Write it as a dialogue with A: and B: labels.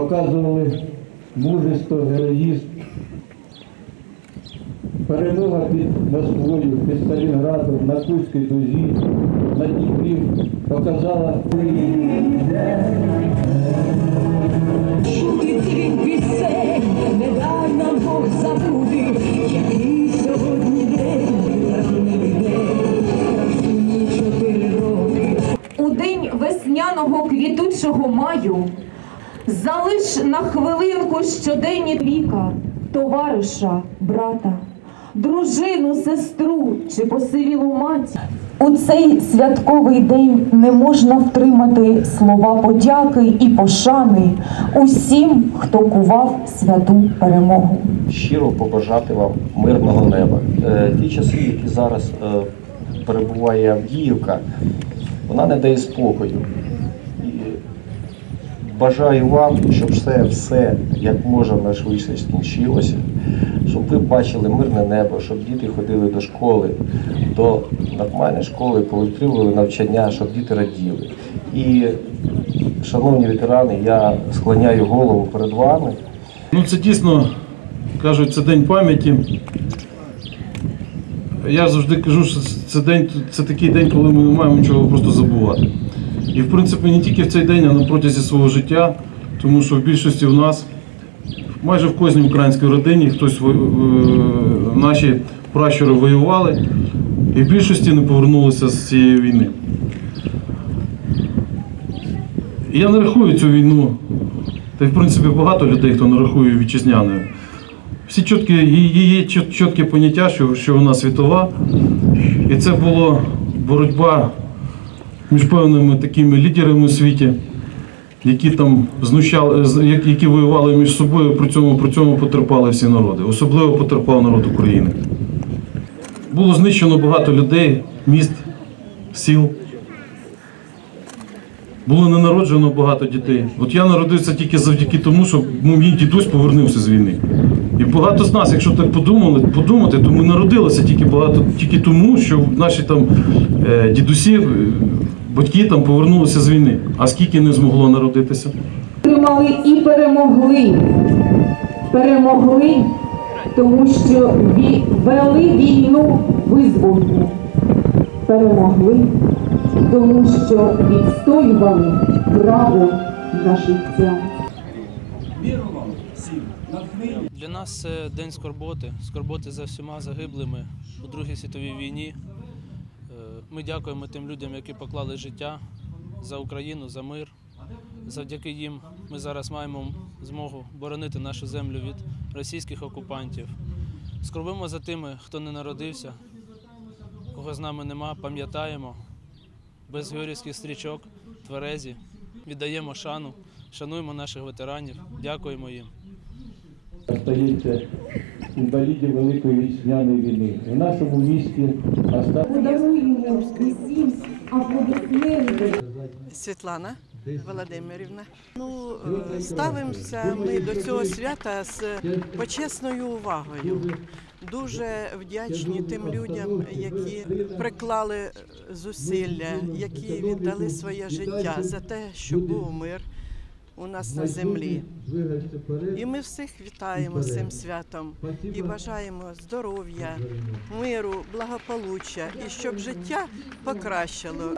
A: показували мужество, героїзм. Перемога під Москвою, під Сталінградом, на Курській дузі, на Дніпрі показала.
B: У день весняного квітучого маю залиш на хвилинку щоденні віка, товариша, брата, дружину, сестру чи посивілу мать. У цей святковий день не можна втримати слова подяки і пошани усім, хто кував святу перемогу.
C: щиро побажати вам мирного неба. Е, Ті часи, які зараз е, перебуває Авдіївка, вона не дає спокою. Бажаю вам, щоб все, все як можна швидше скінчилося, щоб ви бачили мирне небо, щоб діти ходили до школи, до нормальної школи, отримували навчання, щоб діти раділи. І, шановні ветерани, я склоняю голову перед вами.
D: Ну, це дійсно кажуть, це день пам'яті. Я завжди кажу, що це день, це такий день, коли ми не маємо нічого просто забувати. І в принципі не тільки в цей день, а протязі свого життя, тому що в більшості в нас, майже в кожній українській родині, хтось е, наші пращури воювали, і в більшості не повернулися з цієї війни. Я не рахую цю війну та й в принципі багато людей, хто не рахує вітчизняною. Всі чіткі, чіт- чітке поняття, що, що вона світова. І це була боротьба між певними такими лідерами у світі, які там знущали, які воювали між собою, при цьому, при цьому потерпали всі народи. Особливо потерпав народ України. Було знищено багато людей, міст, сіл. Було не народжено багато дітей. От я народився тільки завдяки тому, що мій дідусь повернувся з війни. І багато з нас, якщо так подумали, подумати, то ми народилися тільки багато тільки тому, що наші там е, дідусі, е, батьки там повернулися з війни. А скільки не змогло народитися?
B: Тримали і перемогли. Перемогли, тому що вели війну визвольну. Перемогли, тому що відстоювали право на життя.
E: Для нас це день скорботи, скорботи за всіма загиблими у Другій світовій війні. Е, Ми дякуємо тим людям, які поклали життя за Україну, за мир. Завдяки їм ми зараз маємо змогу боронити нашу землю від російських окупантів. Скорбимо за тими, хто не народився, кого з нами нема, пам'ятаємо, без георгійських стрічок, тверезі, віддаємо шану, шануємо наших ветеранів, дякуємо їм.
A: Остається інвалідів Великої вітчизняної війни. У нашому місті.
F: Світлана Володимирівна. Ну, е, ставимося ми до цього свята з почесною увагою. Дуже вдячні тим людям, які приклали зусилля, які віддали своє життя за те, щоб був мир у нас на землі. І ми всіх вітаємо з цим святом і бажаємо здоров'я, миру, благополуччя і щоб життя покращило.